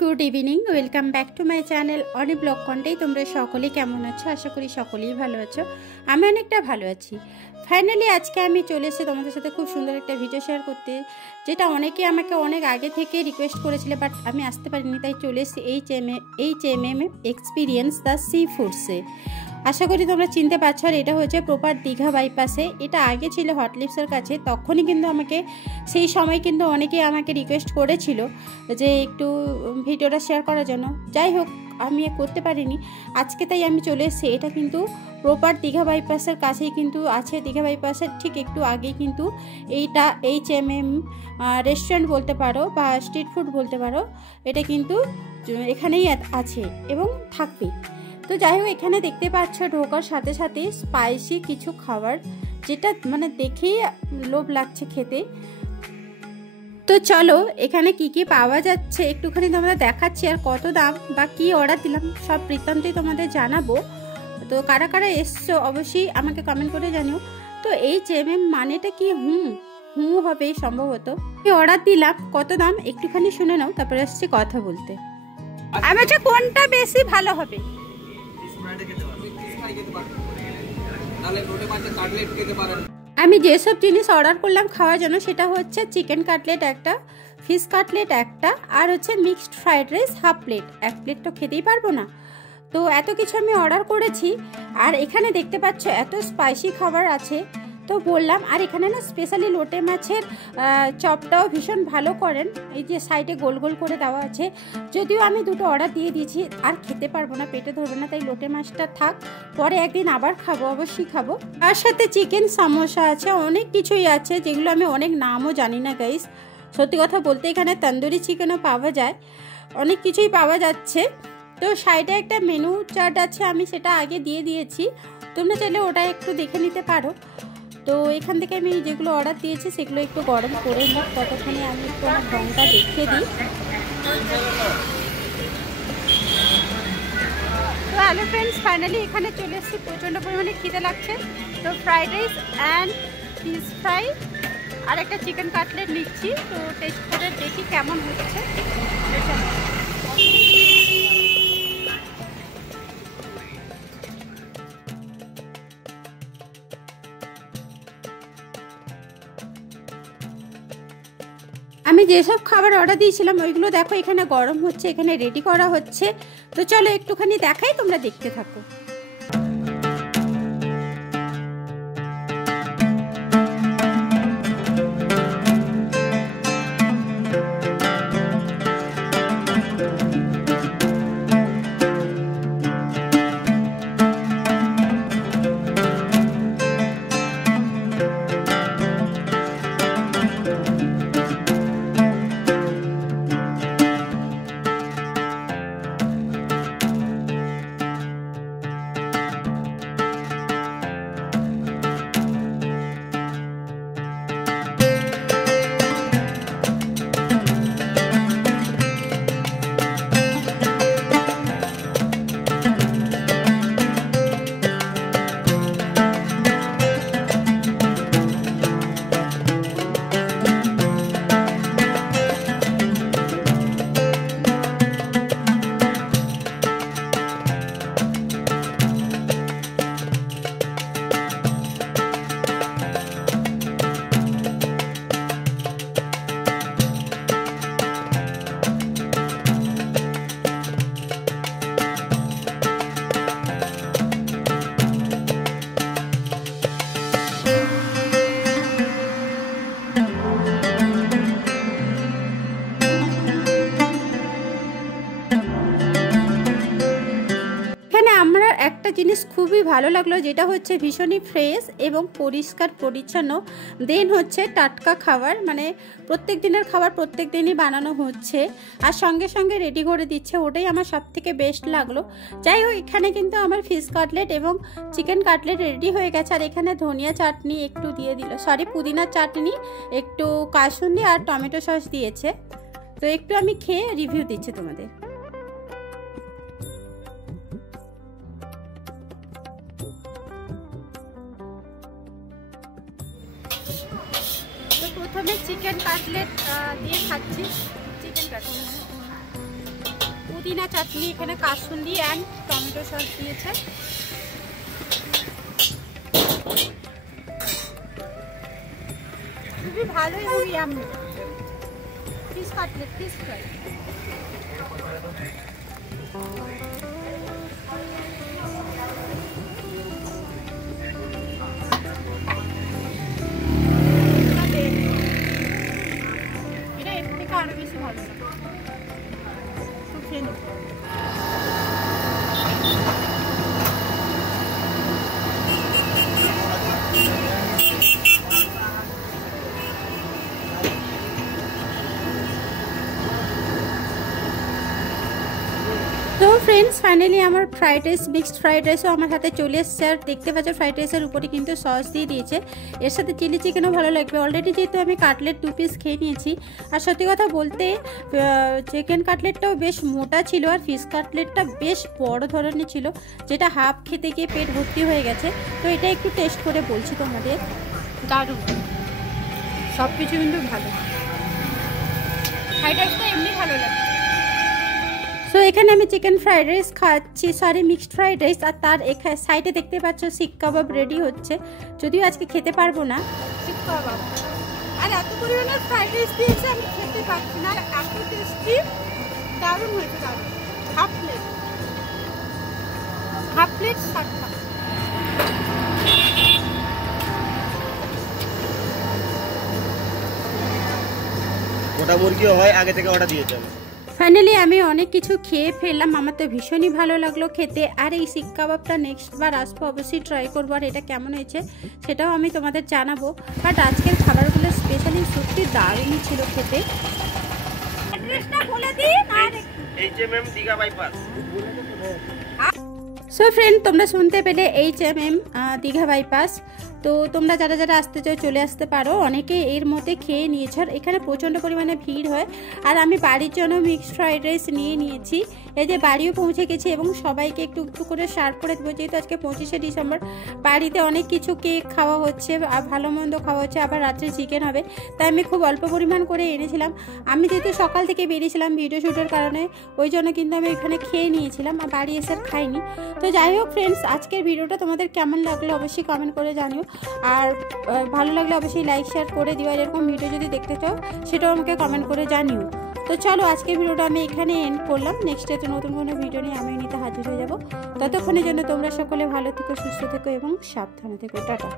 Good evening welcome back to my channel अनेक blog कन्टेई तोमरा सकले केमन आछो आशा करी सकलेई भालो आछो आमि अनेकटा भालो आछि। फाइनली आज के आमि चले एसेछि तोमादेर साथे खूब सुंदर एक भिडियो शेयर करते जेटा अनेके आमाके अनेक आगे थेके रिक्वेस्ट करेछिले बाट आमि आसते पारिनि ताई चले एसेछि HMM एक्सपिरियेंस द सी फूड्से। आशा करी তোমরা চিনতে পারছো আর এটা হচ্ছে প্রপার দীঘা বাইপাসে। এটা আগে ছিল হট লিপসের কাছে, তখনই কিন্তু আমাকে সেই সময় কিন্তু অনেকেই আমাকে রিকোয়েস্ট করেছিল যে একটু ভিডিওটা শেয়ার করার জন্য। যাই হোক আমি করতে পারিনি আজকে, তাই আমি চলে এসেছি। এটা কিন্তু প্রপার দীঘা বাইপাসের কাছেই কিন্তু আছে, দীঘা বাইপাসের ঠিক একটু আগেই কিন্তু এইটা HMM রেস্টুরেন্ট বলতে পারো বা স্ট্রিট ফুড বলতে পারো, এটা কিন্তু এখানেই আছে এবং থাকবে। তো যাই হোক এখানে দেখতে পাচ্ছ ঢোকার সাথে সাথে স্পাইসি কিছু খাবার যেটা মানে দেখেই লোভ লাগছে খেতে। তো চলো এখানে কি কি পাওয়া যাচ্ছে একটুখানি তোমরা দেখাচ্ছি, আর কত দাম বা কি অর্ডার দিলাম সব বৃত্তান্তই তোমাদের জানাবো। তো কারা কারা এসছো অবশ্যই আমাকে কমেন্ট করে জানিও। তো HMM মানেটা কি? হুম হবে সম্ভবত। কি অর্ডার দিলাম, কত দাম একটুখানি শুনে নাও, তারপরে আসছি কথা বলতে। আমি কোনটা বেশি ভালো হবে? আমি যেসব জিনিস অর্ডার করলাম খাওয়ার জন্য সেটা হচ্ছে চিকেন কাটলেট একটা, ফিশ কাটলেট একটা, আর হচ্ছে mixed fried rice half plate. এক প্লেট তো খেতেই পারবো না, তো এত কিছু আমি অর্ডার করেছি। আর এখানে দেখতে পাচ্ছ এত স্পাইসি খাবার আছে, তো বললাম। আর এখানে না স্পেশালি লোটে মাছের চপটাও ভীষণ ভালো করেন, এই যে সাইডে গোল গোল করে দেওয়া আছে। যদিও আমি দুটো অর্ডার দিয়ে দিয়েছি, আর খেতে পারবো না, পেটে ধরবে না, তাই লোটে মাছটা থাক, পরে একদিন আবার খাবো, অবশ্যই খাবো। তার সাথে চিকেন সামোসা আছে, অনেক কিছুই আছে যেগুলো আমি অনেক নামও জানি না গাইস। সত্যি কথা বলতে এখানে তন্দুরি চিকেনও পাওয়া যায়, অনেক কিছুই পাওয়া যাচ্ছে। তো সাইডে একটা মেনু চার্ট আছে, আমি সেটা আগে দিয়ে দিয়েছি, তোমরা চাইলে ওটা একটু দেখে নিতে পারো। তো এখান থেকে আমি যেগুলো অর্ডার দিয়েছি সেগুলো একটু গরম করে নিই, ততক্ষণে আমি একটু আমার ঢংটা দেখিয়ে দিই। তো হ্যালো ফ্রেন্ডস, ফাইনালি এখানে চলে এসেছি, প্রচণ্ড পরিমাণে খিদে লাগছে। তো fried rice and fish fry আর একটা চিকেন কাটলেট নিচ্ছি, তো টেস্ট করে দেখি কেমন হচ্ছে। আমি যেসব খাবার অর্ডার দিয়েছিলাম ওইগুলো দেখো এখানে গরম হচ্ছে, এখানে রেডি করা হচ্ছে। তো চলো একটুখানি দেখাই, তোমরা দেখতে থাকো। একটা জিনিস খুবই ভালো লাগলো, যেটা হচ্ছে ভীষণই ফ্রেশ এবং পরিষ্কার পরিচ্ছন্ন, দেন হচ্ছে টাটকা খাবার, মানে প্রত্যেক দিনের খাবার প্রত্যেক দিনই বানানো হচ্ছে আর সঙ্গে সঙ্গে রেডি করে দিচ্ছে, ওটাই আমার সব থেকে বেস্ট লাগলো। যাই হোক এখানে কিন্তু আমার ফিশ কাটলেট এবং চিকেন কাটলেট রেডি হয়ে গেছে, আর এখানে ধনিয়া চাটনি একটু দিয়ে দিল, সরি পুদিনার চাটনি, একটু কাসুন্দি আর টমেটো সস দিয়েছে। তো একটু আমি খেয়ে রিভিউ দিচ্ছি তোমাদের। প্রথমে চিকেন কাটলেট দিয়ে খাচ্ছি। চিকেন কাটলেট পুদিনা চাটনি, এখানে কাসুন্দি অ্যান্ড টমেটো সস দিয়েছে। খুবই ভালো এবং yummy. Fish cutlet, fish fry. এটা এর থেকে আরো বেশি ভালো লাগে। খুব খেয়ে নেব। তো ফ্রেন্ডস, ফাইনালি আমার ফ্রাইড রাইস, মিক্সড ফ্রাইড রাইসও আমার হাতে চলে এসছে। আর দেখতে পাচ্ছ ফ্রাইড রাইসের উপরে কিন্তু সস দিয়ে দিয়েছে। এর সাথে চিলি চিকেনও ভালো লাগবে। অলরেডি যেহেতু আমি কাটলেট 2 পিস খেয়ে নিয়েছি, আর সত্যি কথা বলতে চিকেন কাটলেটটাও বেশ মোটা ছিল, আর ফিশ কাটলেটটা বেশ বড় ধরনের ছিল, যেটা হাফ খেতে গিয়ে পেট ভর্তি হয়ে গেছে। তো এটা একটু টেস্ট করে বলছি তোমাদের। দারুণ, সব কিছু কিন্তু ভালো। ফ্রাইড রাইসটা এমনি ভালো লাগে। সো এখানে আমি চিকেন ফ্রাইড রাইস খাচ্ছি, সরি মিক্সড ফ্রাইড রাইস। আর তার এখানে সাইডে দেখতে পাচ্ছ শিক কাবাব রেডি হচ্ছে, যদিও আজকে খেতে পারবো না। শিক কাবাব আর এত পরিমাণে ফ্রাইড রাইস দিয়েছে আমি খেতে পারছি না, এত টেস্টি, দারুণ হয়েছে, দারুণ। হাফ প্লেট 60 টাকা। গোটা মুরগিও হয়, আগে থেকে অর্ডার দিয়েছে। ফাইনালি আমি অনেক কিছু খেয়ে ফেললাম, আমার তো ভীষণই ভালো লাগলো খেতে। আর এই শিক কাবাবটা নেক্সট বার আসবো, অবশ্যই ট্রাই করবো, আর এটা কেমন হয়েছে সেটাও আমি তোমাদের জানাবো। বাট আজকের খাবারগুলো স্পেশালি সত্যি দারুণই ছিল খেতে। অ্যাড্রেসটা বলে দিন। আর HMM Digha bypass. So friend, তোমরা শুনতে পেলে HMM দীঘা বাইপাস। তো তোমরা যারা যারা আসতে চাও চলে আসতে পারো। অনেকে এর মধ্যে খেয়ে নিয়েছ, আর এখানে প্রচণ্ড পরিমাণে ভিড় হয়। আর আমি বাড়ির জন্য মিক্সড ফ্রাইড রাইস নিয়ে নিয়েছি। এই যে বাড়িও পৌঁছে গেছি এবং সবাইকে একটু একটু করে সার্ভ করে দেবো, যেহেতু আজকে 25শে ডিসেম্বর। বাড়িতে অনেক কিছু কেক খাওয়া হচ্ছে, ভালো মন্দ খাওয়া হচ্ছে, আবার রাত্রে চিকেন হবে, তাই আমি খুব অল্প পরিমাণ করে এনেছিলাম। আমি যেহেতু সকাল থেকে বেরিয়েছিলাম ভিডিও শ্যুটের কারণে, ওই জন্য কিন্তু আমি এখানে খেয়ে নিয়েছিলাম, আর বাড়ি এসে আর খাইনি। তো যাই হোক ফ্রেন্ডস, আজকের ভিডিওটা তোমাদের কেমন লাগলো অবশ্যই কমেন্ট করে জানিও। আর ভালো লাগলে অবশ্যই লাইক শেয়ার করে দিও। আর এরকম ভিডিও যদি দেখতে চাও সেটাও আমাকে কমেন্ট করে জানিও। তো চলো, আজকের ভিডিওটা আমি এখানে এন্ড করলাম। নেক্সট ডে নতুন কোনো ভিডিও নিয়ে আমি নিতে হাজির হয়ে যাবো। ততক্ষণের জন্য তোমরা সকলে ভালো থেকো, সুস্থ থেকো এবং সাবধানে থেকো। টাটা।